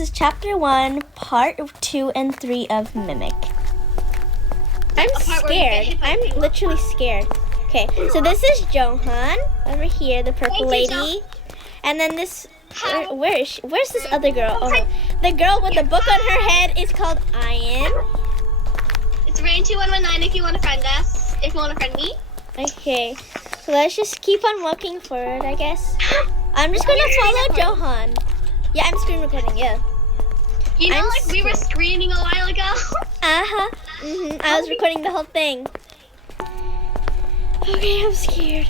this is chapter 1, part 2 and 3 of Mimic. I'm scared. I'm literally scared. Okay, so this is Johan over here, the purple lady. And then this, where is she? Where's this other girl? Oh, the girl with the book on her head is called Ian. It's Rain2119 if you want to friend us. If you want to friend me. Okay, so let's just keep on walking forward, I guess. I'm just gonna follow Johan. Yeah, I'm screen recording, yeah. You know, like we were screening a while ago? Uh-huh. I was recording the whole thing. Okay, I'm scared.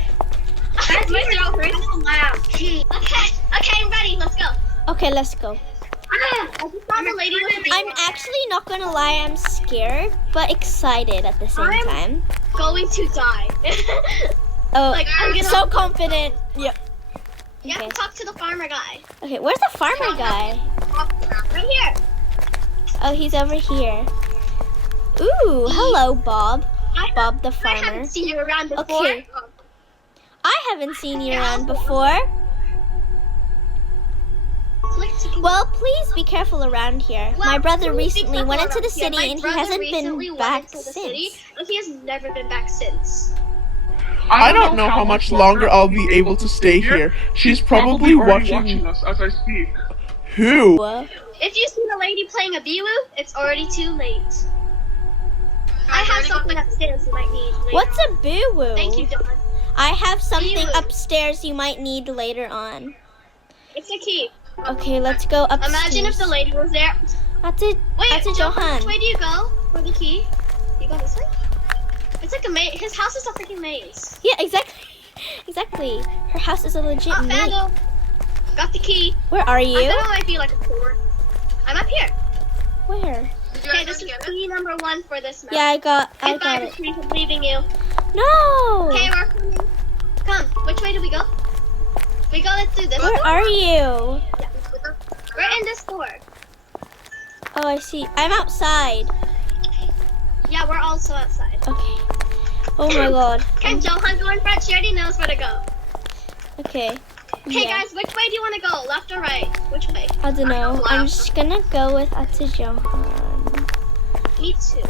That's my throat hurts so loud. Okay, I'm ready. Let's go. Okay, let's go. I just found a lady with a baby. I'm actually not gonna lie, I'm scared, but excited at the same time. Going to die. Oh, like, I'm so confident. Yep. You have to talk to the farmer guy. Okay, where's the farmer guy? Right here. Oh, he's over here. Ooh, hello, Bob. Bob the farmer. I haven't seen you around before. Okay. I haven't seen you around before. Well, please be careful around here. My brother recently went into the city and he hasn't been back since. And he has never been back since. I don't know how much longer I'll be able to stay here. She's probably watching us as I speak. Who? If you see the lady playing a biwu, it's already too late. I have something upstairs you might need later. What's a boo-woo? Thank you, John. I have something upstairs you might need later on. It's a key. Okay, let's go upstairs. Imagine if the lady was there. That's it. Wait, that's it, Johan. Which way do you go for the key? You go this way? It's like a maze. His house is a freaking maze. Yeah, exactly. Exactly. Her house is a legit maze. Got the key. Where are you? I thought it might be like a tour. I'm up here. Where? Okay, this is key number 1 for this map. Yeah, I got Goodbye, it. Patrice, I'm leaving you. No! Okay, we're coming. Come, which way do we go? We go through this Where door? are you? We're in this door. Oh, I see. I'm outside. Yeah, we're also outside. Okay. Oh my god. Can Johan go in front? She already knows where to go. Okay. Okay, guys, which way do you want to go? Left or right? Which way? I don't know. I'm just gonna go with Johan. Me too.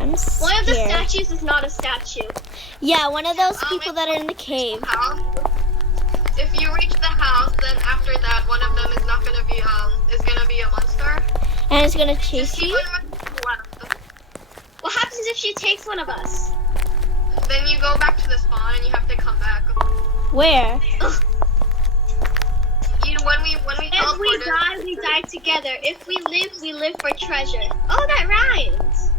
I'm scared. One of the statues is not a statue. Yeah, one of those people that are in the cave. If you reach the house, then after that, one of them is not gonna be a monster. And it's gonna chase you. What happens if she takes one of us? Then you go back to the spawn and you have to come back. Where? When we if we die together. If we live for treasure. Oh, that rhymes.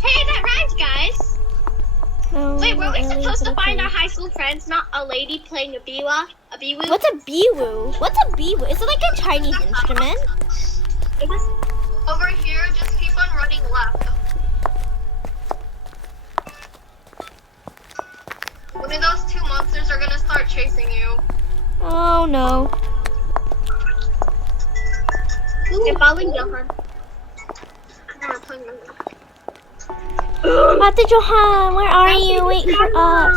Hey, that rhymes, guys. Oh, wait, were we supposed to find our high school friends, not a lady playing a biwa? A biwu? What's a biwu? What's a biwu? Is it like a Chinese instrument? It was over here. Just keep on running left. One of those 2 monsters are gonna start chasing you. Oh no. Okay, following Johan. Ate Johan, where are you? Wait for us.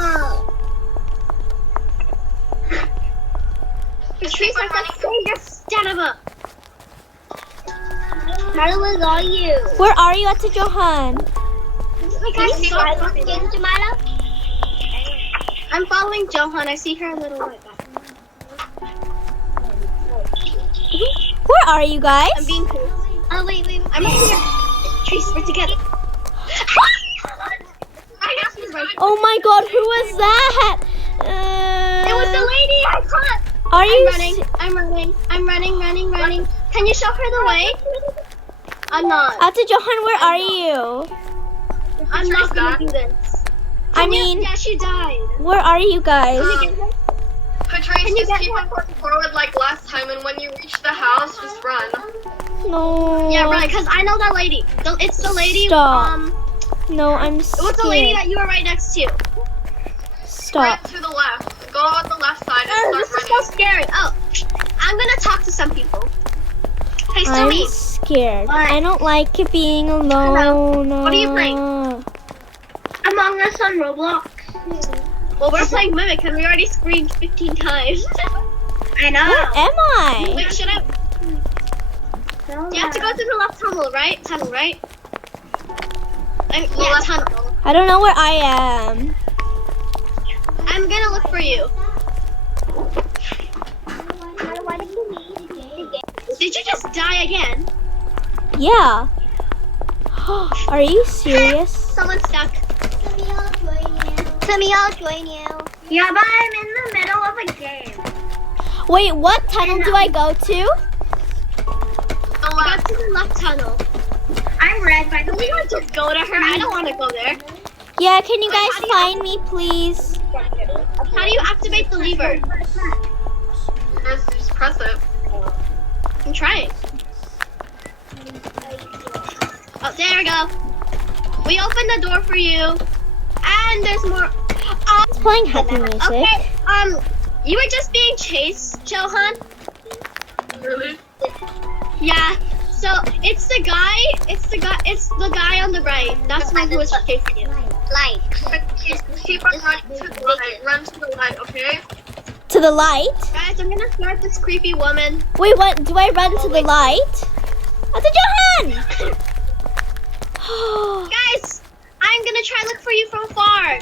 Patrice, I said say your stand up. How are you? Where are you, Ate Johan? I'm following Johan. I see her a little right back. Where are you guys? I'm being cool. Oh, wait. I'm up here. Patrice, we're together. Oh my god, who was that? It was the lady I caught. Are you I'm running. Can you show her the way? I'm not. Ate Johan, where are you? I'm not gonna do this. Yeah, she died. Where are you guys? Patrice, just keep on pushing forward like last time, and when you reach the house, just run. No. Yeah, right, because I know that lady. It's the lady, Stop. No, I'm scared. It was the lady that you were right next to. Stop. Right to the left. Go on the left side and start this running. is so scary. Oh, I'm gonna talk to some people. Hey, I'm Sumi. scared. What? I don't like it being alone. Hello. What are you playing? Among Us on Roblox. Well, we're playing Mimic and we already screamed 15 times. I know. Where am I? Wait, should I? You have to go to the left tunnel, right? Tunnel, right? Yeah, tunnel. I don't know where I am. I'm gonna look for you. Did you just die again? Yeah. Are you serious? Someone's stuck. Timmy, I'll join you. Yeah, but I'm in the middle of a game. Wait, what tunnel do I go to? Go to the left tunnel. I'm red, by the way. We want to go to her. I don't want to go there. Yeah, can you guys find me, please? How do you activate the lever? Just press it. I'm trying. Oh, there we go. We opened the door for you. And there's more. It's playing happy music. Okay, you were just being chased, Johan. Really? Yeah. So it's the guy on the right. That's the one who was chasing you. Keep on running to the light. Run to the light, okay? To the light? Guys, I'm gonna start this creepy woman. Wait, what? Do I run to the light? That's a Johan! Guys, I'm gonna try look for you from far.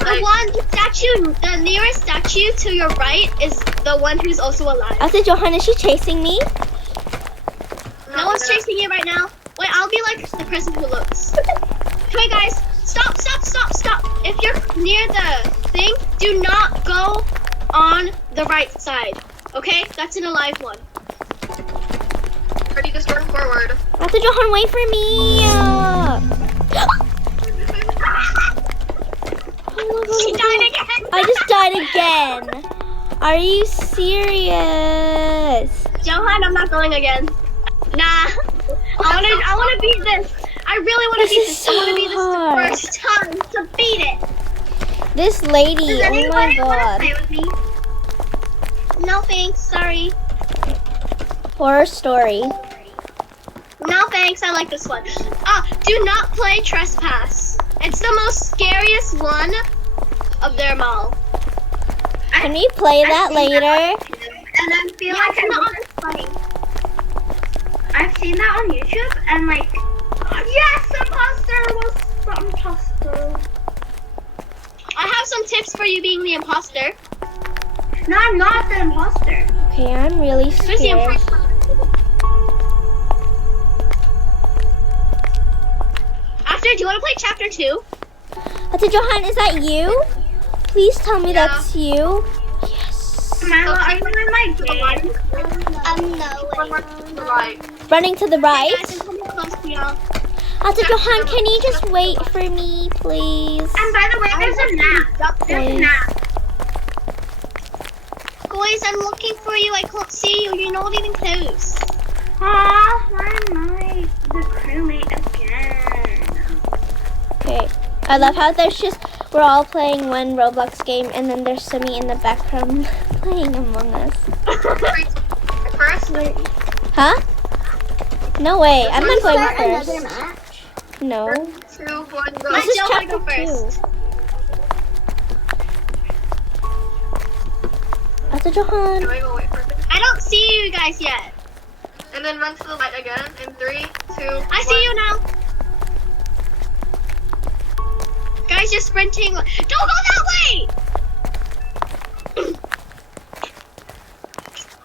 The nearest statue to your right is the one who's also alive. That's a Johan. Is she chasing me? No one's chasing you right now. Wait, I'll be like the person who looks. Okay, guys, stop. If you're near the thing, do not go on the right side. Okay, that's an alive one. Ready, just run forward. That's a Johan. Wait for me. She died again. I just died again. Are you serious? Johan, I'm not going again. Nah. I wanna beat this. I really wanna beat this. I wanna beat this the first time to beat it. This lady, oh my god. Play with me? No thanks, sorry. Horror story. No thanks, I like this one. Do not play Trespass. It's the most scariest one of them all. Can we play that later? And I feel like I've seen that on YouTube, and like, yes, imposter was the imposter. I have some tips for you being the imposter. No, I'm not the imposter. Okay, I'm really Who's the scared. imposter? After, do you want to play chapter 2? That's a Johan, is that you? Please tell me Yeah. that's you. Yes. Milo, are you in my game? No. Run to the light. Running to the right. Guys, I'm coming close to y'all. That's a Johan, can you just wait for me, please? And by the way, there's a nap. There's a nap. Guys, I'm looking for you. I can't see you. You're not even close. Aw, why am I the crewmate again? Okay. I love how we're all playing one Roblox game and then there's Simi in the background playing Among Us. First, Huh? No way, I'm not going Another first. match. No. 2, 1, go. This is Joe, I go chapter 2. first. That's a Johan. Wait for it. I don't see you guys yet. And then run to the light again in 3, 2, I see you now. Guys, you're sprinting. Don't go that way!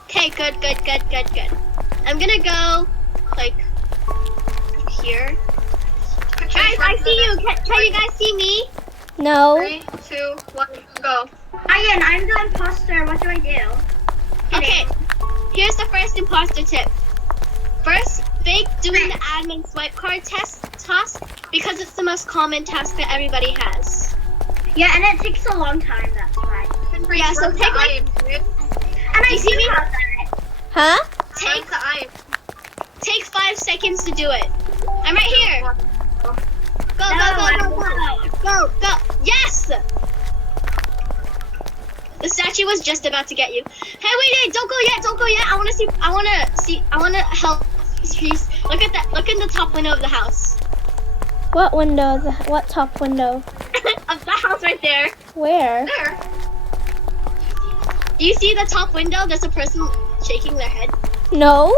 Okay, good. I'm gonna go, like, here. Guys, I see you. Can you guys see me? No. 3, 2, 1, go. Ian, I'm the imposter. What do I do? Okay, here's the first imposter tip. First, fake doing the admin swipe card task because it's the most common task that everybody has. Yeah, and it takes a long time, that's why. Yeah, so Run to take like, iron, dude. And I You see me? have that. Huh? Run to iron. take 5 seconds to do it. I'm right here. Go. Yes! The statue was just about to get you. Hey, wait, don't go yet. I wanna help. Please. Look at that. Look in the top window of the house. What window? What top window? Of the house right there. Where? There. Do you see the top window? There's a person shaking their head. No?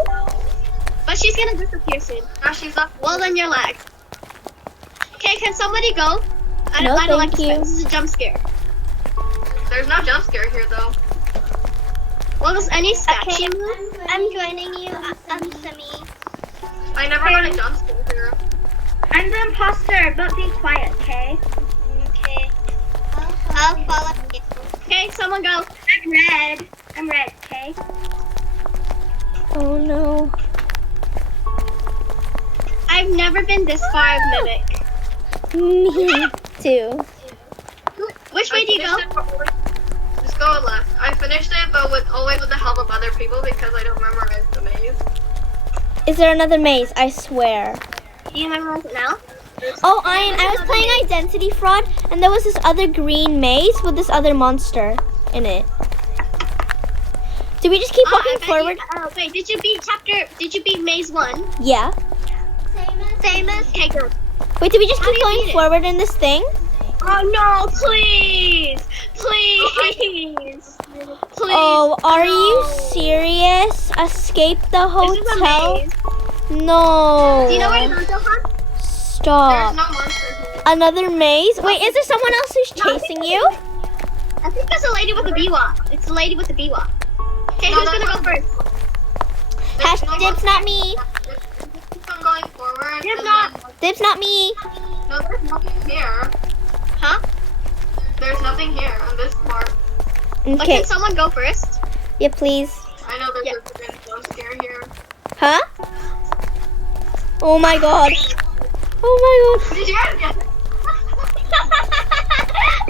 But But she's gonna disappear soon. No, she's not. Well, then you're lag. Okay, can somebody go? I No, don't like thank this. you. This is a jump scare. There's no jump scare here though. Well, does any statue Okay, move? I'm joining you. I'm Simi. I never got a jump scare here. I'm the imposter, but be quiet, okay? Okay. I'll follow you. Okay, someone go. I'm red. I'm red, okay? Oh no. I've never been this far of Mimic. Me too. Which way do you go? Just go left. I finished it, but always with the help of other people because I don't memorize the maze. Is there another maze? I swear. Do you memorize it now? Oh, I was playing Identity Fraud, and there was this other green maze with this other monster in it. Do we just keep walking forward? Wait, did you beat maze 1? Yeah. Same as? Okay, good. Wait, do we just How do keep you going beat it? forward in this thing? Oh no, please! Please! Please! Oh, are no. you serious? Escape the This is a hotel? maze. No. Do you know where to go, Johan? Stop. There's no monster here. Another maze? Wait, is there someone else who's chasing you? I think there's a lady with a B-Walk. It's the lady with the B-Walk. Okay, No, who's that's gonna go not- first? There's no Dibs monster. not me. Keep on going forward. Dibs and not. then- Dibs not me. No, there's nothing here. Huh? There's nothing here on this part. But Okay. can someone go first? Yeah, please. I know there's Yeah. a good jump scare here. Huh? Oh my god. Oh my god. Did you guys get it?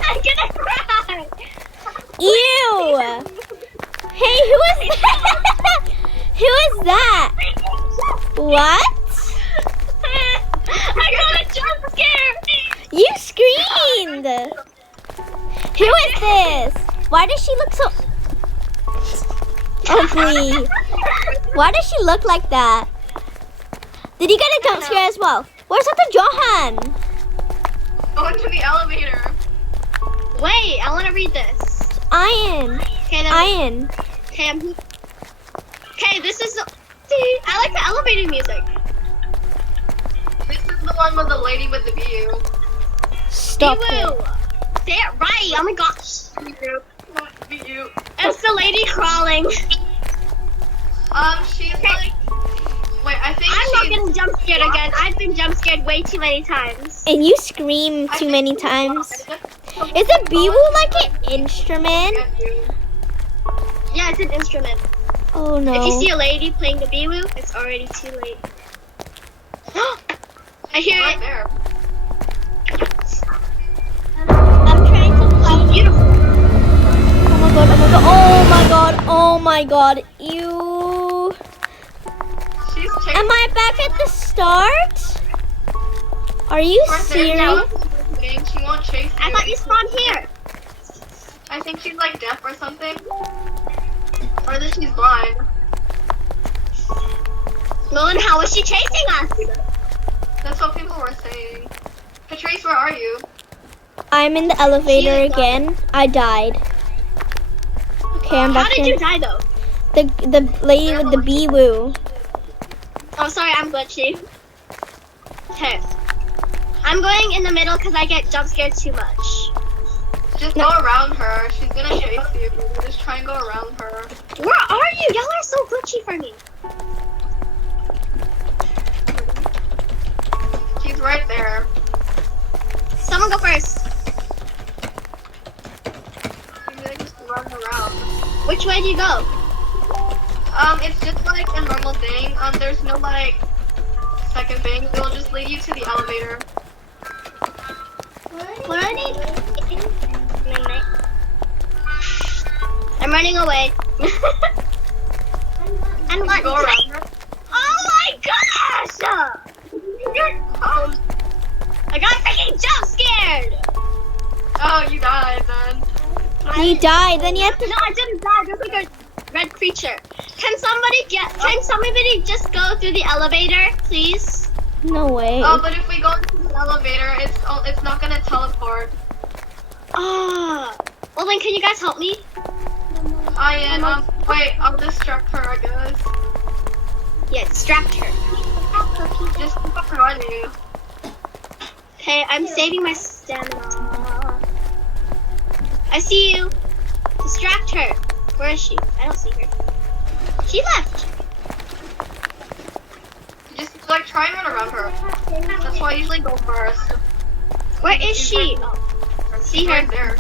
I'm gonna cry! Ew. Hey, who is that? Who is that? What? I got a jump scare! You screamed. Who is this? Why does she look so ugly? Why does she look like that? Did he get a jump scare as well? Where's Dr. Johan? Go into the elevator. Wait, I wanna read this. Ian. Okay, then. Ian. Okay, this is. I like the elevator music. This is the one with the lady with the view. Stop Woo! it. Say it right! Oh my gosh! View. It's the lady crawling. She's like. Wait, I think I'm not she's. getting jump scared again. I've been jump scared way too many times. And you scream too many times. Is a bee-woo like an instrument? Yeah, it's an instrument. Oh no. If you see a lady playing the bee-woo, it's already too late. I hear Right it. there. I'm trying to fly. Beautiful. Oh my god, oh my god, oh my god, oh my god. Ew. She's chasing. Am I back at the start? Are you serious? She won't chase you. I thought you spawned here. I think she's like deaf or something. Or that she's blind. Well, and how is she chasing us? That's what people were saying. Patrice, where are you? I'm in the elevator again. I died. Okay, I'm How back did in. you die though? The lady with the bee-woo. Oh, sorry, I'm glitchy. Okay. I'm going in the middle because I get jump scared too much. Just go around her. She's gonna chase you. Just try and go around her. Where are you? Y'all are so glitchy for me. She's right there. Someone go first. She's gonna just run around. Which way do you go? It's just like a normal thing. There's no like second thing. It'll just lead you to the elevator. What are they? I'm running away. I'm Go around her. Oh my gosh! I got freaking jump scared! Oh, you died then. You died, then you have to. No, I didn't die. There's like a red creature. Can somebody just go through the elevator, please? No way. Oh, but if we go into the elevator, it's not gonna teleport. Ah. Well then, can you guys help me? Wait, I'll distract her, I guess. Yeah, distract her. Just keep on running. Okay, I'm saving my stamina. I see you. Distract her. Where is she? I don't see her. She left. Just like try and run around her. That's why I usually go first. Where is she? See her. Right there.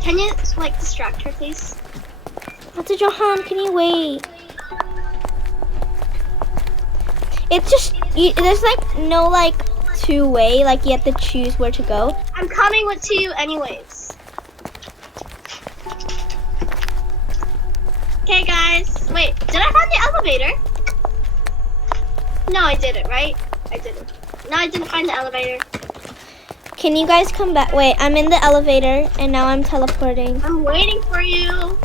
Can you like distract her, please? What's it, Johan? Can you wait? It's just there's like no like two-way. Like you have to choose where to go. I'm coming to you anyways. Okay, guys. Wait, did I find the elevator? No, I didn't, right? I didn't. No, I didn't find the elevator. Can you guys come back? Wait, I'm in the elevator and now I'm teleporting. I'm waiting for you.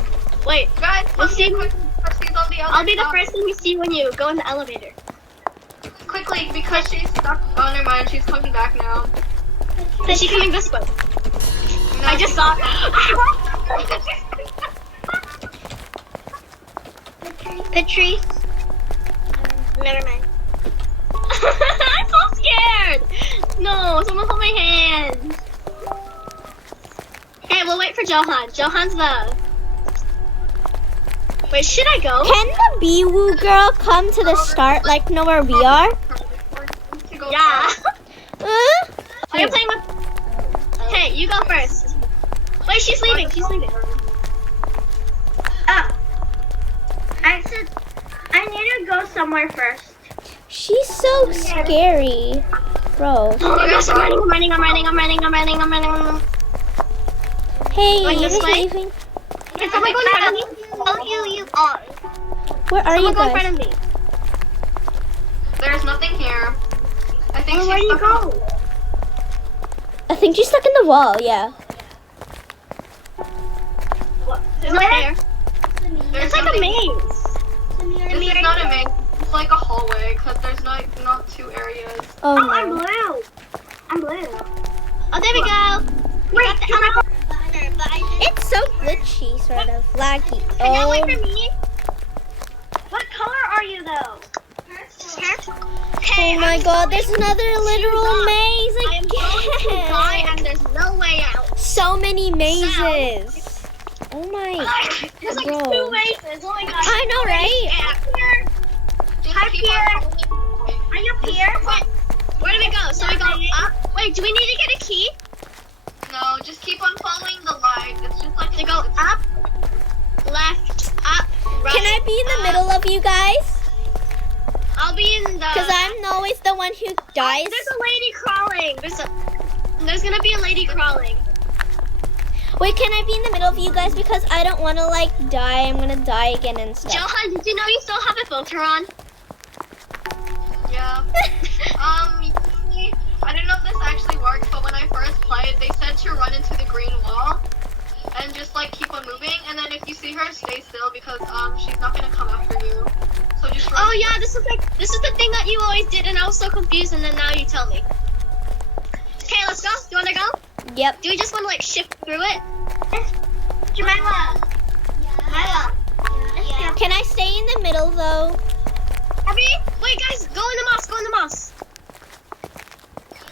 Wait, Guys, we'll see. I'll be the top. first thing you see when you go in the elevator. Quickly, because she's stuck. Oh, never mind. She's coming back now. Is she coming this way? No. I just saw. Patrice. Never mind. I'm so scared. No, someone hold my hand. Okay, we'll wait for Johan. Johan's the. Wait, should I go? Can the Bee-Woo girl come to the start, like know where we are? Yeah. Huh? Are you playing with? Hey, you go first. Wait, she's leaving. She's leaving. I need to go somewhere first. She's so scary, bro. Oh my gosh, I'm running. Hey, Going you're this just way? leaving. Can someone go in front of me? Oh, you are. Where are Someone you go in front guys? of me. There's nothing here. I think Well, she's where do you stuck go? I think she's stuck in the wall. Yeah. There's no there. There's It's like a nothing- maze. This is not a maze. It's like a hallway because there's not two areas. Oh, Oh, I'm no. blue. I'm blue. Oh, there we go. We got the elevator. But I didn't. It's so glitchy, sort of laggy. Can you wait Oh, for me? What color are you though? oh my God! There's another literal maze I am going to die again. and there's no way out. So many mazes. Oh my. There's like Bro. 2 mazes. Oh my gosh. I know, right? Just Hi, keep Pierre. on following. Are you here? Wait, where do we go? So we go up. Wait, do we need to get a key? No, just keep on following the light. It's just like To go up, left, up, right. Can I be in the middle of you guys? I'll be in the. Cause I'm always the one who dies. There's a lady crawling. There's gonna be a lady crawling. Wait, can I be in the middle of you guys? Because I don't want to like die. I'm gonna die again and stuff. Johan, did you know you still have a filter on? Yeah. I don't know if this actually works, but when I first played, they said to run into the green wall and just like keep on moving. And then if you see her, stay still because she's not gonna come after you. So just run. Oh yeah, this is the thing that you always did, and I was so confused, and then now you tell me. Okay, let's go. Do you wanna go? Yep. Do we just wanna like shift through it? Jemima. Can I stay in the middle though? Abby, wait guys, go in the moss, go in the moss.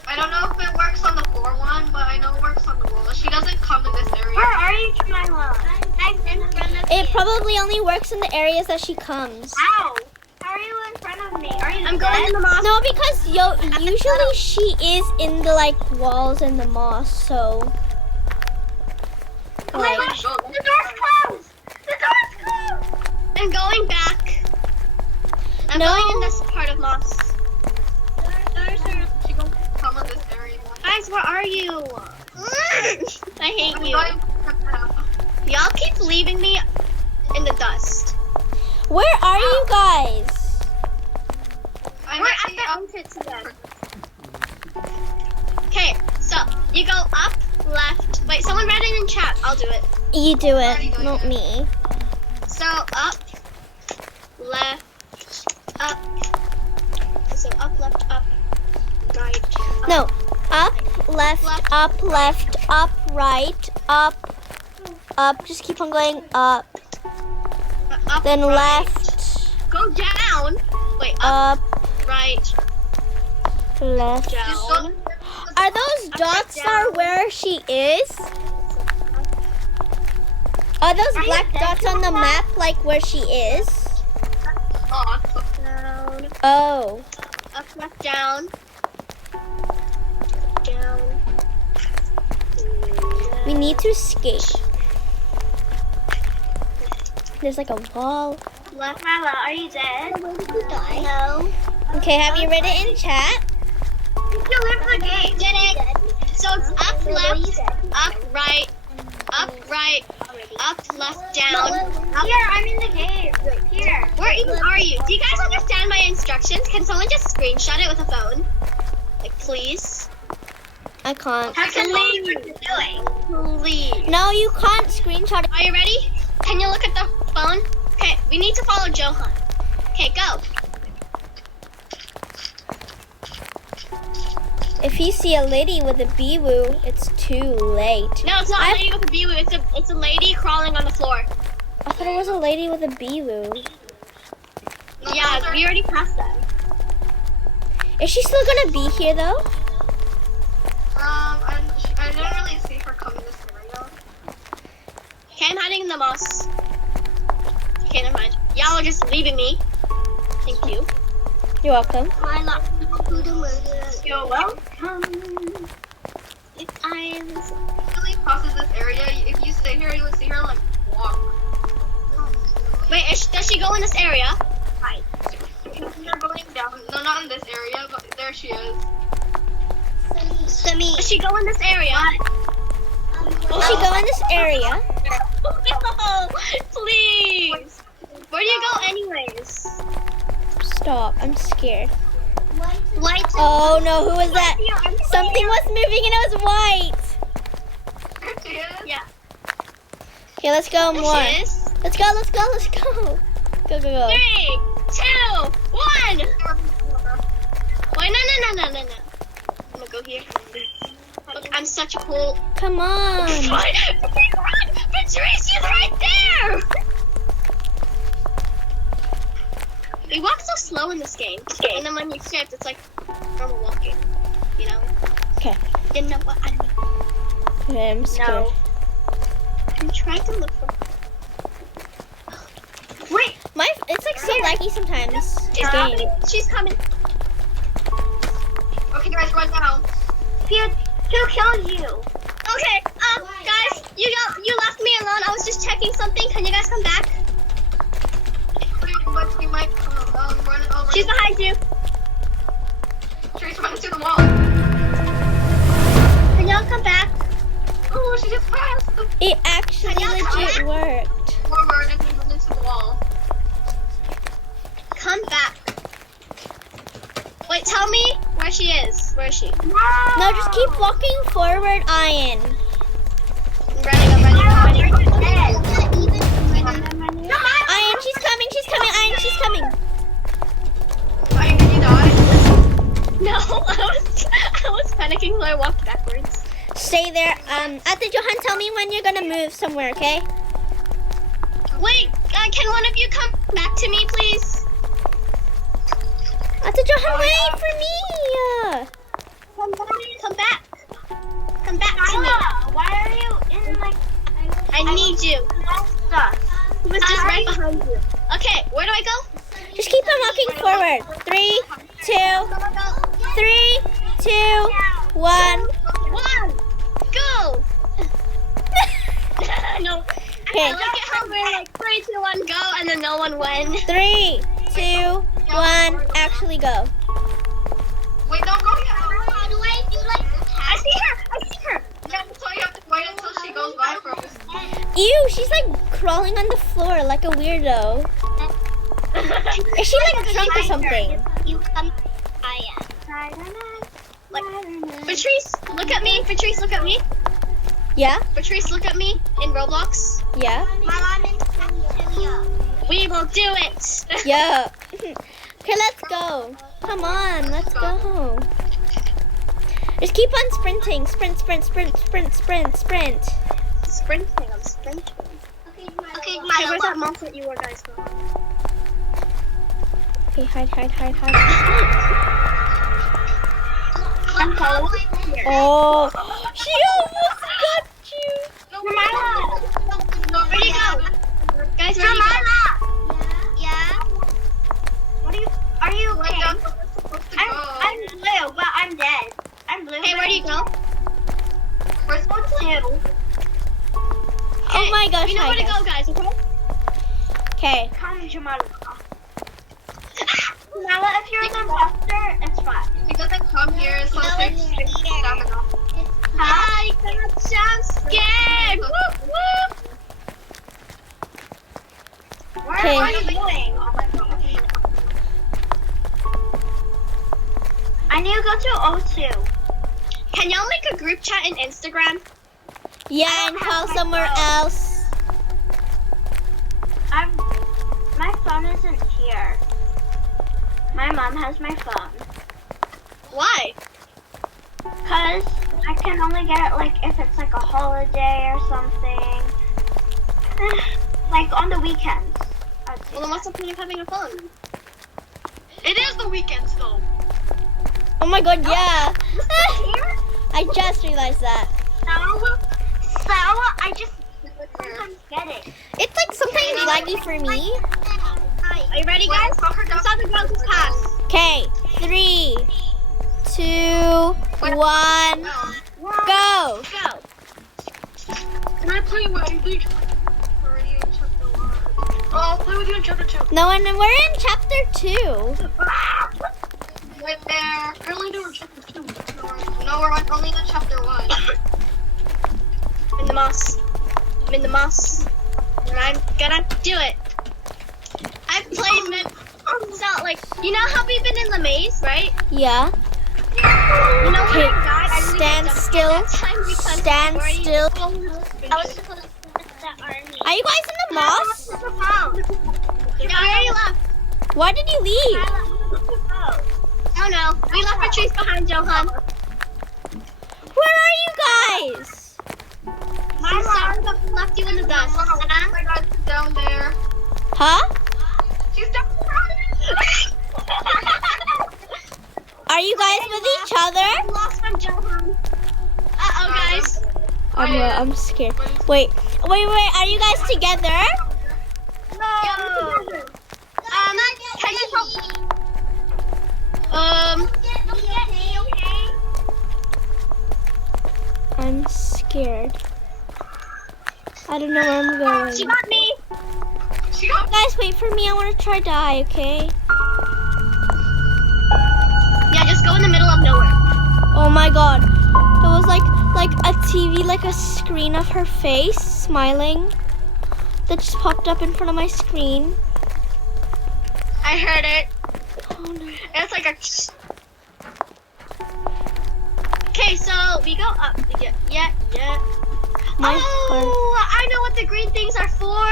I don't know if it works on the floor one, but I know it works on the wall. She doesn't come in this area. Where are you, Jemima? I'm in front of It probably only works in the areas that she comes. How? How are you in front of me? Are you I'm going in the moss. No, because usually she is in the like walls and the moss, so. Oh my Like, gosh, the door's closed! The door's closed! I'm going back. I'm No. going in this part of moss. She won't come in this area. Guys, where are you? I hate you. Y'all keep leaving me in the dust. where are you guys? I'm We're at actually the up. entrance again. Okay, so you go up, left. Wait, someone write it in chat. I'll do it. You do it, not me. So up, left, up. So up, left, up, right. Up. No, up, left, up, left, up, right, up, up. Just keep on going up. Up, Then right. left. Go Go down. Wait, Up, right, left. down. Are those dots are where she is? Are those black dots on the map like where she is? Down. Oh. Up, left, down. Down. We need to escape. There's like a wall. Left. Mama, are you dead? No. Okay, have you read it in chat? You live the game. Did it. So it's up, left, up, right, up, left, down. Here, I'm in the cave. Here. Where even are you? Do you guys understand my instructions? Can someone just screenshot it with a phone? Like, please? I can't. Have to know what you're doing. Please. No, you can't screenshot it. Are you ready? Can you look at the phone? Okay, we need to follow Johan. Okay, go. If you see a lady with a bee-woo, it's too late. No, it's not a lady with a bee-woo. It's a lady crawling on the floor. I thought it was a lady with a bee-woo. Yeah, we already passed that. Is she still gonna be here though? I didn't really see her come in this area. Okay, I'm hiding in the moss. Okay, never mind. Y'all are just leaving me. Thank you. You're welcome. You're welcome. If I was... Really crosses this area. If you stay here, you would see her like walk. Wait, does she go in this area? You're going down. No, not in this area, but there she is. Does she go in this area? Will she go in this area? No, please. Where do you go anyways? Stop, I'm scared. Lights. Oh no, who was that? Something was moving and it was white. There she is. Yeah. Okay, let's go There more. she is. Let's go, let's go, let's go. Go, go, go. 3, 2, 1. Wait, no. I'm gonna go here. Look, I'm such a cool... Come on. Run! Patrice, she's right there! We walk so slow in this game. And then when you shift, it's like normal walking. You know? Okay. You know what I mean? Okay, I'm scared. No. I'm trying to look for... Wait! It's like so laggy sometimes. This She's game. coming. She's coming. Okay, guys, run now. Who killed you? Okay, guys, you left me alone. I was just checking something. Can you guys come back? But we might run over. She's behind you. She's running to the wall. Can y'all come back? Oh, she just passed. It actually Can y'all come legit back? worked. Forward and then run into the wall. Come back. Wait, tell me where she is. Where is she? No, just keep walking forward, Ian. I'm running. Ian, she's coming, Ian, she's coming. Why did you die? No, I was panicking, so I walked backwards. Stay there. Ate Johan, tell me when you're gonna move somewhere, okay? Wait, can one of you come back to me, please? Ate Johan, wait for me. Come back. Come back to me. Why are you in like... I need you. stuff? He was just right behind you. Okay, where do I go? Just keep on walking forward. 3, 2, 3, 2, 1. 1, go. No. Okay. I like it how we're like 3, 2, 1, go, and then no one went. 3, 2, 1. Actually go. Wait, don't go yet. I see her. Yeah, so you have to wait until she goes by first. Ew, she's like crawling on the floor like a weirdo. Is she like drunk or something? You come. Like, Patrice, look at me. Patrice, look at me. Yeah? Patrice, look at me in Roblox. Yeah? We will do it. Yeah. Okay, let's go. Come on, let's go. Just keep on sprinting. Sprint. Sprinting, I'm sprinting. Okay, where's that monster you were guys going? Okay, hide. I'm following here. Oh, she almost got you. Jamila! Where'd you go? Guys, where'd you go? Yeah? Are you Where okay? that's where we're supposed to go. I'm blue, but I'm dead. I'm blue. Hey, where do you go? We're supposed to Oh my gosh, You know where to go, guys, okay? Okay. Come, Jamila. Jamila, if you're an imposter, it's fine. He doesn't come here, so it takes stamina. Hi, gosh, I'm scared. Whoop, whoop. Where Okay. are you going? Oh my gosh. I need to go to O2. Can y'all make a group chat in Instagram? Yeah, and call somewhere else. My phone isn't here. My mom has my phone. Why? Because I can only get it like if it's like a holiday or something. Like on the weekends. I'd say Well, then what's the point of having a phone? It is the weekends though. Oh my god, yeah. here? I just realized that. So I just sometimes get it. It's like sometimes laggy for me. Are you ready, guys? I saw the girls just pass. Okay, 3, 2, 1, go. Go. Can I play with you? Already in chapter 1. Oh, I'll play with you in chapter 2. No, and we're in chapter 2. Right there. We're only doing chapter 2. No, we're on only in chapter 1. I'm in the moss. And I'm gonna do it. I've played so like you know how we've been in the maze, right? Yeah. You know Okay, when I died, I really stand jumped still. that time because Stand where are you- still. I was supposed to put the army. Are you guys in the moss? Yeah, we already left. Why did you leave? Oh no, we left our trees behind, Johan. Where are you guys? I'm sorry that we left you in the dust. My guy's down there. Huh? She's down there. Are you guys with each other? I'm lost from Johan. Uh-oh, guys. I'm scared. Wait. Are you guys together? Yeah, we're together. Can you help me? I'm scared. I don't know where I'm going. She got me. She got Guys, wait for me. I want to try die, okay? Yeah, just go in the middle of nowhere. Oh my god. It was like a TV, like a screen of her face smiling that just popped up in front of my screen. I heard it. Oh no. It's like a. Okay, so we go up. Yeah. My heart. Oh, I know what the green things are for.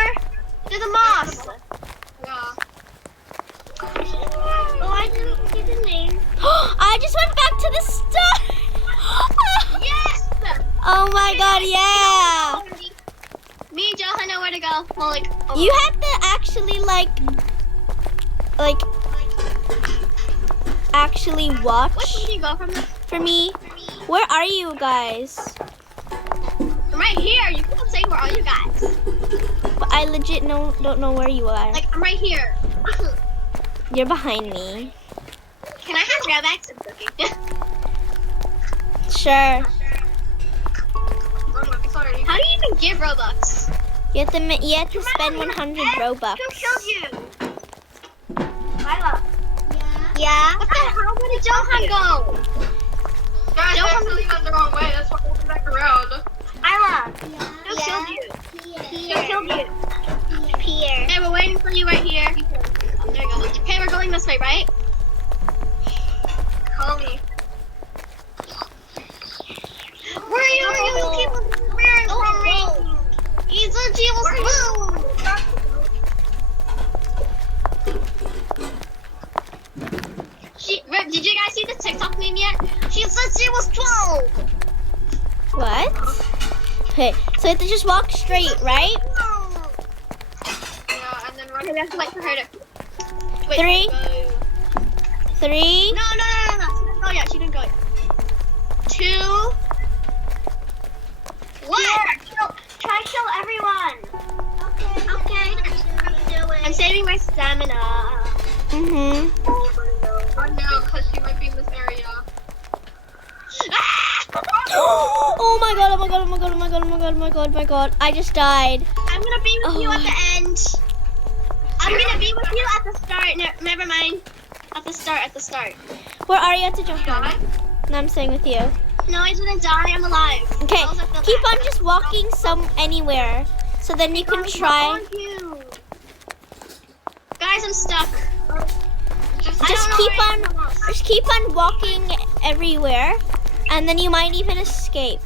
They're the moss. Yeah. Oh, I didn't see the name. I just went back to the start. Yes. Oh my god, yeah. Me and Johan know where to go. Well, like. Oh. You had to actually actually watch. Which way do you go from this? For me, where are you guys? I'm right here. You keep on saying where are you guys? But I legit don't know where you are. Like I'm right here. You're behind me. Can I have Robux? I'm joking. Sure. Sorry. How do you even give Robux? You have to spend 100 Robux. Who killed you? Lila. Yeah. What the hell? Where did Johan go? Guys, Don't- I actually went the wrong way. That's why I went back around. Isla. Who killed you? Who killed you? Pierre. Hey, we're waiting for you right here. Oh, there you go. Okay, we're going this way, right? Call me. Where are you? You keep on wearing from me. He's a Jill Did you guys see the TikTok meme yet? She said she was 12. What? Okay, so you have to just walk straight, right? Yeah, and then Okay, we have to wait for her to. Wait, 3, go. 3. No. She didn't go yet. 2, 1. Try kill everyone. Okay. I'm saving my stamina. Mhm. Oh no, because she might be in this area. Oh my god, oh my god, oh my god, oh my god, oh my god, oh my god, oh my god. I just died. I'm gonna be with you at the end. I'm gonna be with you at the start. Never mind. At the start. Where are you at the jump Die? on? No, I'm staying with you. No, I didn't die. I'm alive. Okay, Else I feel keep bad. on just walking anywhere. So then you can try. Guys, I'm stuck. Just Just keep on walking everywhere. And then you might even escape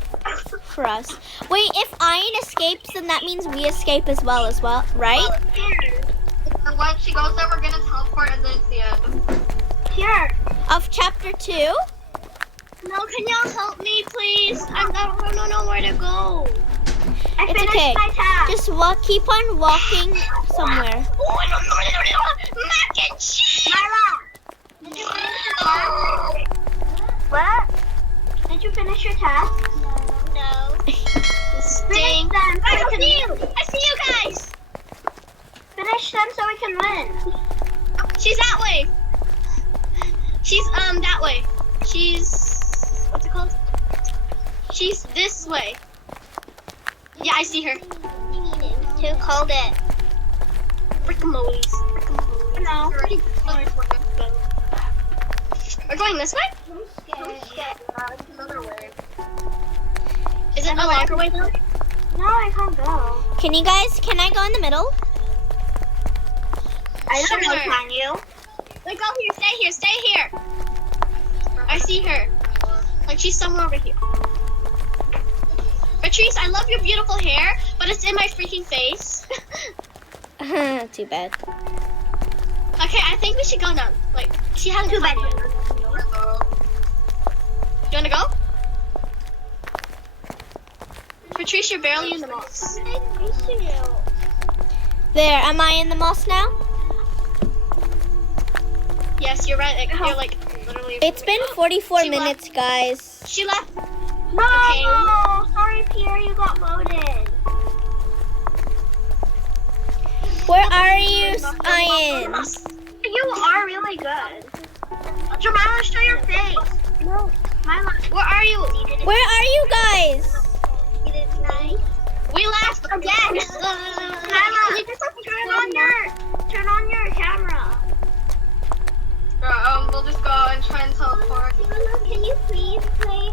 for us. Wait, if Ian escapes, then that means we escape as well, right? And when she goes there, we're gonna teleport and then it's the end. Here. Of chapter 2? No, can y'all help me, please? I don't know where to go. I It's finished okay. my task. Just keep on walking somewhere. Mac and cheese. What? Did you finish your task? No. Finish them so we can I see you guys. finish them so we can win. She's that way. She's that way. She's what's it called? She's this way. Yeah, I see her. Who called it? Frickamoles. No. We're going this way? Another way. Is it a longer way though? No, I can't go. Can I go in the middle? I don't know, Sure. can you? Like, go here, stay here. I see her. Like, she's somewhere over here. Patrice, I love your beautiful hair, but it's in my freaking face. Too bad. Okay, I think we should go now. Like, she hasn't come yet. You wanna go? Patrice, you're barely in the moss. There, am I in the moss now? Yes, you're right. Like, you're like literally. It's been 44 She minutes, guys. She left. No! Okay. Sorry, Pierre, you got voted. Where are you, Ian? You are really good. Jamila, show your face. No. Where are you? Where are you guys? We left again. Jamila, turn on your camera. We'll just go and try and teleport. Can you please play?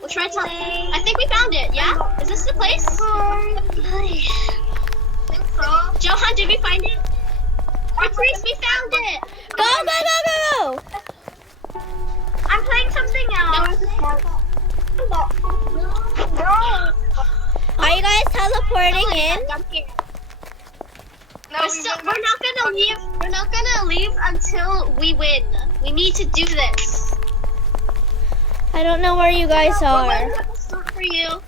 We'll try to. I think we found it. Yeah. Is this the place? I think so. Johan, did we find it? Patrice, we found it. Go, go, go, go, go! I'm playing something else. Are you guys teleporting in? No, We're not gonna leave. We're not gonna leave until we win. We need to do this. I don't know where you guys We're are. waiting at the start for you.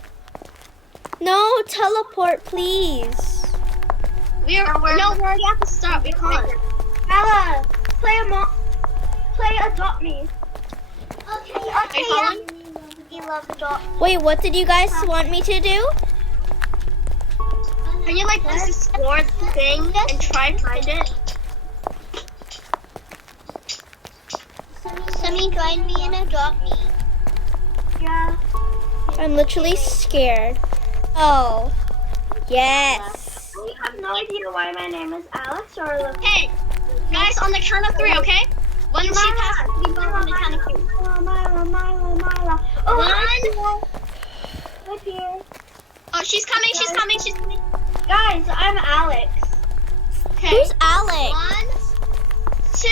No, teleport, please. We're already at the start. We can't. Ella, play Adopt Me. Okay, Are you following? You love Adopt. Wait, what did you guys want me to do? Can you like just explore the thing and try to find it? Sammy, join me and Adopt Me. Yeah. I'm literally scared. Oh, yes. I have no idea why my name is Alex or Olivia. Hey, guys, on the count of 3, okay? When she passes, we go on the count of 3. Mila. One. Right here. Oh, she's coming. She's coming. She's coming. Guys, I'm Alex. Okay. Who's Alex? 1, 2,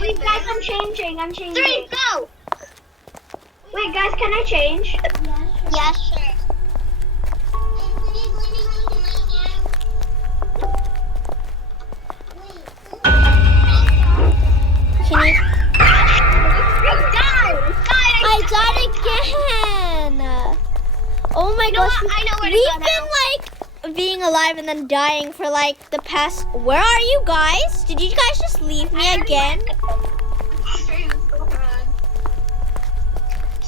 Wait, guys, I'm changing. 3, go! Wait, guys, can I change? Yeah, sure. Can you? I I died again. Oh my You know gosh. what? I know where to We've go been now. like being alive and then dying for like the past. Where are you guys? Did you guys just leave me again?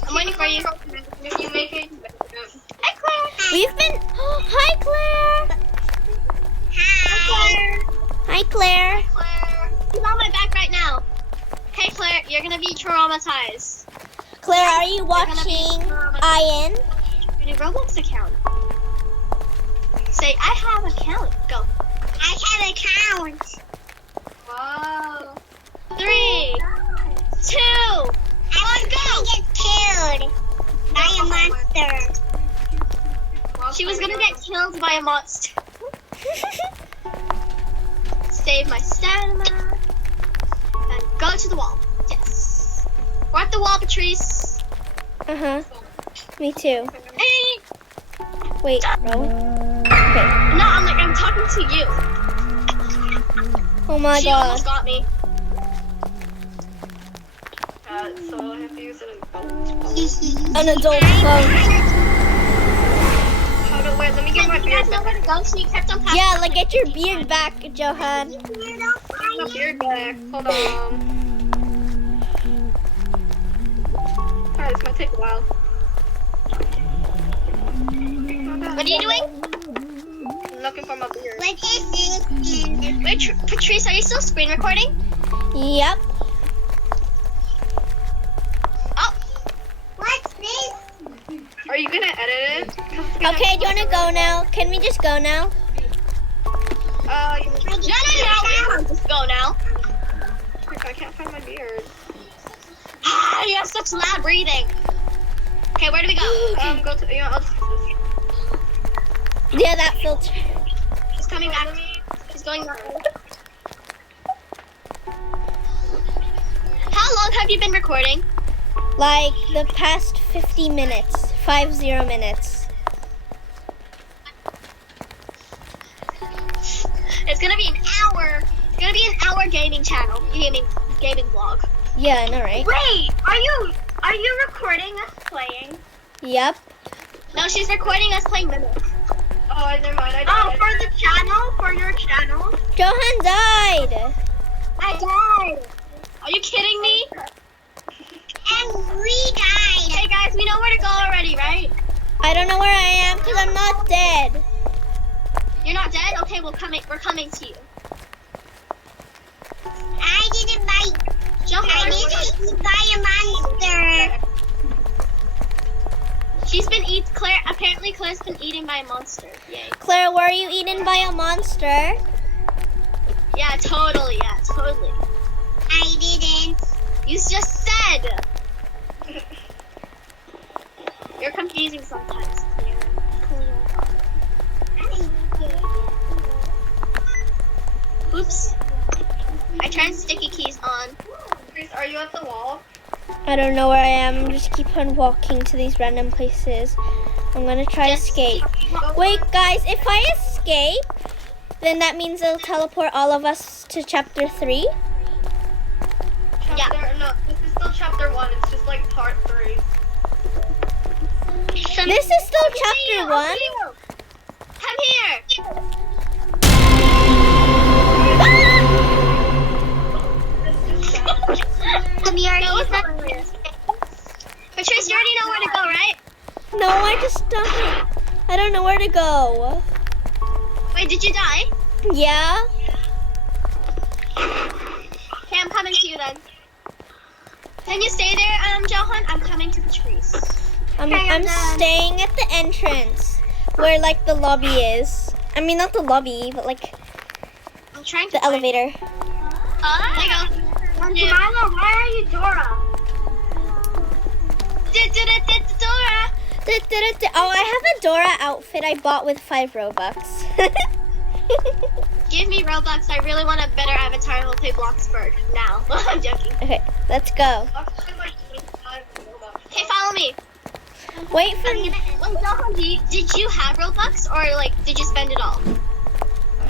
I'm waiting for you. If you make it, Hi, Claire. We've been. Hi, Claire. Hi, Claire. Claire. She's on my back right now. Hey, Claire, you're gonna be traumatized. Claire, are you watching Ian? Your Roblox account. Say, I have account. Go. I have account. Wow. 3, 2, 1, go. Get killed by a monster. She was gonna get killed by a monster. Save my stamina. And go to the wall. Yes. We're at the wall, Patrice. Me too. Hey. Wait, no. Okay. No, I'm talking to you. Oh my She god. almost got me. So I have to use an adult. An adult phone. Hold on, wait, let me get my You beard guys know back. where to go? She kept on passing. Yeah, like get your beard back, Johan. My beard back. Hold on. Alright, this might take a while. What are you doing? I'm looking for my beard. Wait, Patrice, are you still screen recording? Yep. Oh. What's this? Are you gonna edit it? Okay, do you wanna go now? Can we just go now? No. Just go now. I can't find my beard. You have such loud breathing. Okay, where do we go? Go to, I'll just use this. Yeah, that filter. She's coming back. She's going back. How long have you been recording? Like the past 50 minutes. 50 minutes. It's gonna be an hour. It's gonna be an hour gaming channel. Gaming vlog. Yeah, I know, right? Wait, are you recording us playing? Yep. No, she's recording us playing Mimic. Oh, never mind. I Oh, died. for the channel? For your channel? Johan died. I died. Are you kidding me? And we died. Hey guys, we know where to go already, right? I don't know where I am because I'm not dead. You're not dead? Okay, we're coming to you. I didn't bite. Jump I didn't eat by a monster. She's been apparently Claire's been eaten by a monster. Yay. Claire, were you eaten by a monster? Yeah, totally. I didn't. You just said. You're confusing sometimes, Claire. Oops. I turned sticky keys on. Grace, are you at the wall? I don't know where I am. Just keep on walking to these random places. I'm gonna try to escape. Wait, guys, if I escape, then that means it'll teleport all of us to chapter 3. No, this is still chapter 1. It's just like part 3. This is still chapter 1. Come here. Come here. Patrice, you already know where to go, right? No, I just don't. I don't know where to go. Wait, did you die? Yeah? Okay, I'm coming to you then. Can you stay there, Johan? I'm coming to Patrice. I'm staying at the entrance where like the lobby is. I mean, not the lobby, but like I'm trying to the elevator. There you go. Jemima, why are you Dora? Dora. Oh, I have a Dora outfit I bought with 5 Robux. Give me Robux. I really want a better avatar and we'll play Bloxburg now. I'm joking. Okay, let's go. Okay, follow me. Wait for me. Wait, Johan, did you have Robux or like did you spend it all?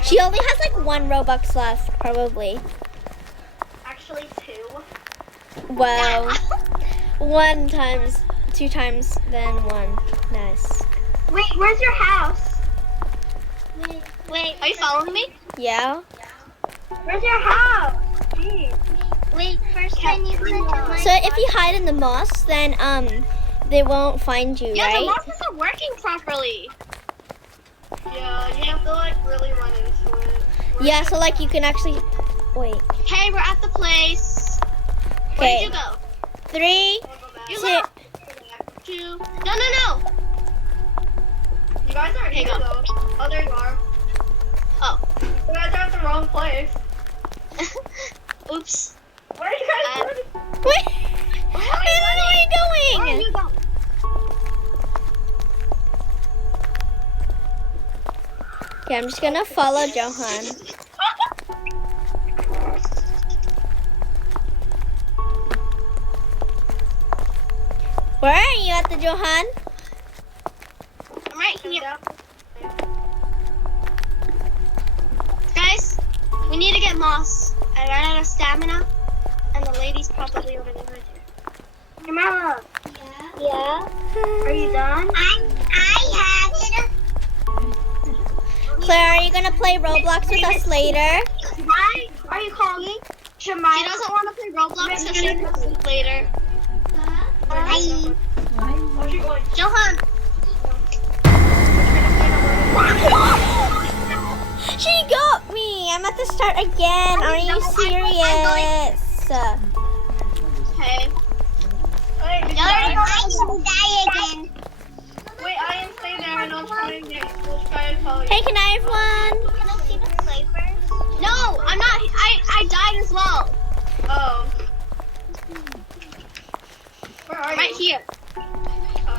She only has like 1 Robux left, probably. Actually, 2. Well, 1 times, 2 times, then 1. Nice. Wait, where's your house? Wait, are you following me? Yeah. Where's your house? Jeez. Wait, first I need to my... So if you hide in the moss, then they won't find you, Yeah, the right? moss isn't working properly. Yeah, you have to like really run into it. Yeah, so like you can actually wait. Hey, we're at the place. Where did Okay. you go? 3, You 2. left. 2. No. You guys aren't Hang here on. though. Oh, there you are. Oh. You guys are at the wrong place. Oops. Where are you guys going? Wait. Where I don't know where you're going. Where are you going? Okay, I'm just gonna follow Johan. Where are you at the Johan? I'm right here. Guys, we need to get moss. I ran out of stamina, and the lady's probably over there. Jamila, Yeah. are you done? I have it. Claire, are you gonna play Roblox with us later? Why are you calling me? Jamila. She doesn't want to play Roblox, so she'll play sleep later. Hi. Where's she going? Johan. She got me! I'm at the start again. Are you serious? Hey. Hey, did you Y'all guys- die again. Wait, I am staying there and I'll try and call you. Hey, can I have one? Can I see the play first? No, I'm not. I died as well. Oh. Where are I'm you? right here.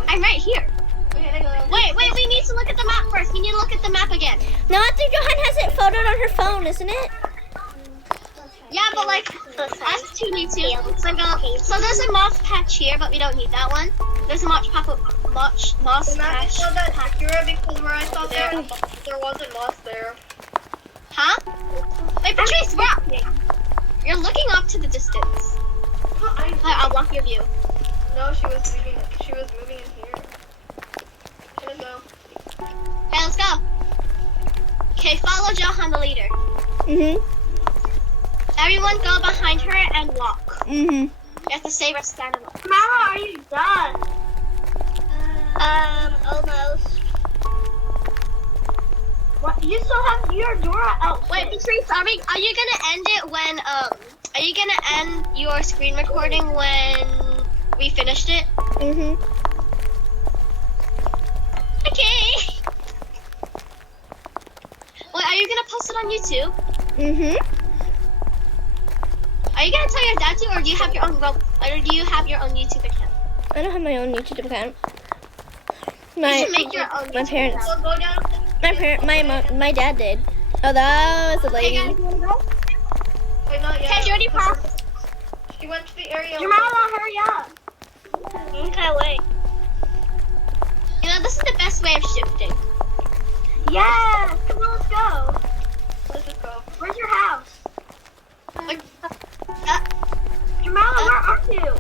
I'm right here. Okay, go. Wait, we need to look at the map first. We need to look at the map again. No, I think Johan has it photoed on her phone, isn't it? Yeah, but like, us two need to. So there's a moss patch here, but we don't need that one. There's a moss patch. The map is patch. not that accurate because where I saw there wasn't moss there. Huh? Wait, Patrice, where? You're looking off to the distance. I'll block your view. No, she was moving in here. Gonna go. Okay, let's go. Okay, follow Johan, the leader. Everyone go behind her and walk. You have to save our stamina. Jamila, are you done? Almost. What? You still have your Dora outfit. Wait, Patrice, are you gonna end it when, are you gonna end your screen recording when we finished it? Okay. Wait, are you gonna post it on YouTube? Are you gonna tell your dad to, or do you have your own YouTube account? I don't have my own YouTube account. You should make your own. My parents. So go down. My dad did. Oh, that was a lady. Hey guys, you wanna go? Wait, not yet. Okay, she already passed. She went to the area. Jamila, hurry up. Okay, wait. You know, this is the best way of shifting. Yes. Come on, let's go. Let's just go. Where's your house? Like, Jamila, where are you?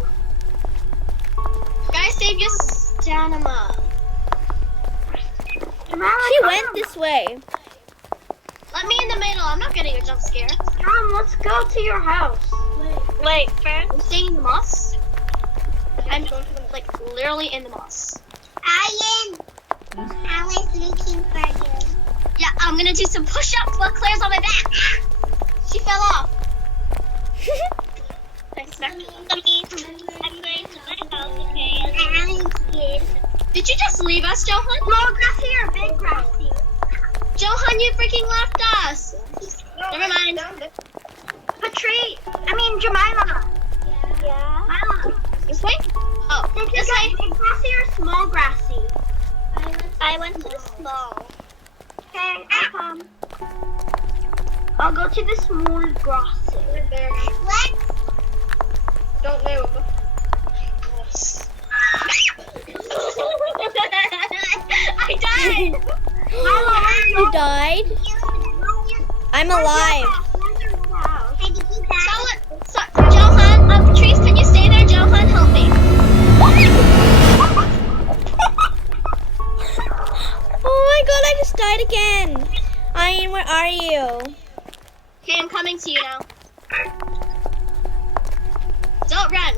guys, save your stamina. Jamila, She come went on. this way. Let me in the middle. I'm not getting a jump scare. Come, let's go to your house. Wait, friend. I'm staying in the moss. I'm like literally in the moss. I was looking for you. Yeah, I'm gonna do some push-ups while Claire's on my back. She fell off. Did you just leave us, Johan? Small grassy or big grassy? Johan, you freaking left us. No, Never mind. Jamila. Yeah. Jamila. This way? Oh, Think you this got way. big grassy or small grassy? I went to the small. Okay, I'll come. I'll go to the small grassy. Right there. What? Don't move. I died. You died? I'm alive. Johan, Patrice, can you stay there? Johan, help me. Oh my god, I just died again. Ian, where are you? Okay, I'm coming to you now. Don't run.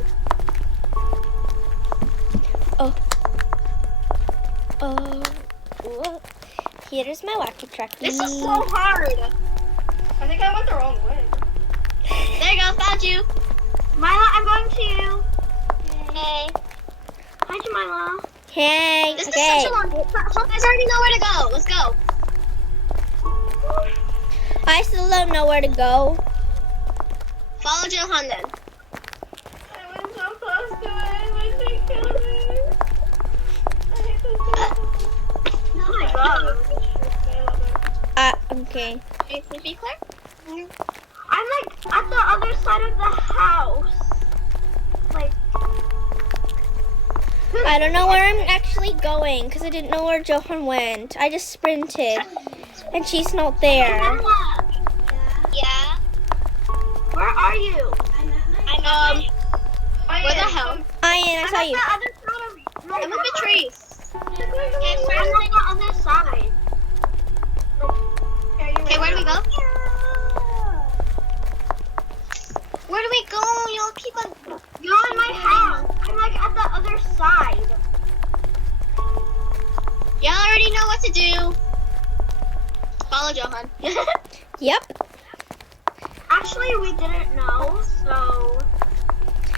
Whoa. Here's my walkie-talkie. This is so hard. I think I went the wrong way. There you go, found you. Mila, I'm going to you. Hey. Hi, Jamila. Hey, This okay. is such a long. You guys already know where to go. Let's go. I still don't know where to go. Follow Johan then. I went so close to it, but they killed me. I hate this game. Oh my god. Okay. Are you sleepy, Claire? I'm like at the other side of the house. Like, I don't know where I'm actually going because I didn't know where Johan went. I just sprinted and she's not there. Mila, Yeah. where are you? Where the hell? Ian, I saw you. I'm at the other side of I'm in the trees. I'm like on the other side. Okay, where do we go? Where do we go? Y'all keep on. You're in my house. I'm like at the other side. Y'all already know what to do. Follow Johan. Yep. Actually, we didn't know, so.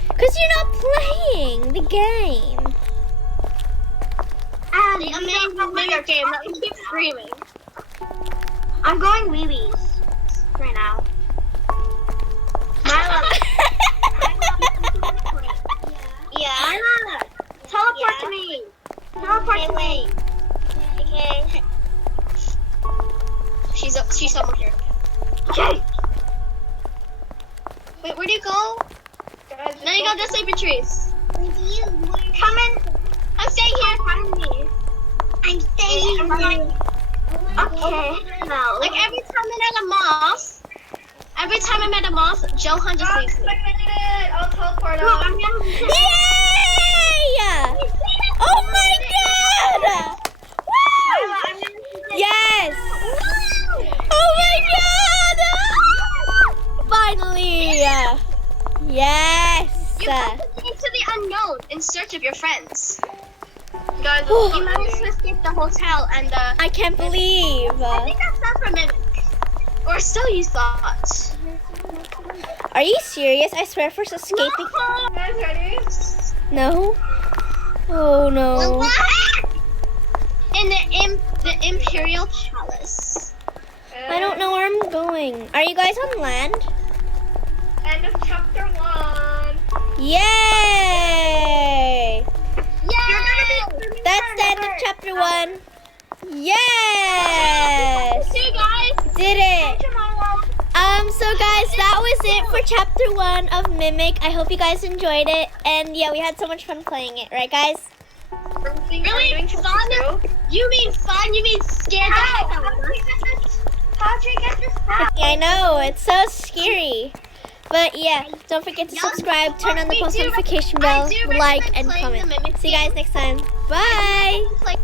Because you're not playing the game. And The amazing mimic game that we keep screaming. I'm going wee-wees right now. Mila. Yeah. Mila, teleport to me. Teleport to me. Okay. She's somewhere here. Okay. Wait, where do you go? Now you go to sleep in trees. Come in. I'm staying here. Find me. I'm staying here. Okay. No. Like every time I'm at a moss, Johan just leaves me. I'll teleport No, out. I'm gonna. Yay! Oh my god! Mila, Woo! I'm gonna. Yes! Oh my god! Finally! Yes! You put me into the unknown in search of your friends. Guys, You managed to escape the hotel and I can't believe. I think that's not for Mimic. Or so you thought. Are you serious? I swear for escaping. guys ready? No? Oh no. In the Imperial Palace. I don't know where I'm going. Are you guys on land? End of chapter 1. Yay! Yay! That's the end of chapter 1. Yes! See you guys. Did it! So guys, that was it for chapter 1 of Mimic. I hope you guys enjoyed it. And yeah, we had so much fun playing it, right guys? Really? Fun? You mean fun? You mean scared the heck out of us? How'd you get this back? Yeah, I know, it's so scary. But yeah, don't forget to subscribe, turn on the post notification bell, like, and comment. See you guys next time. Bye! Like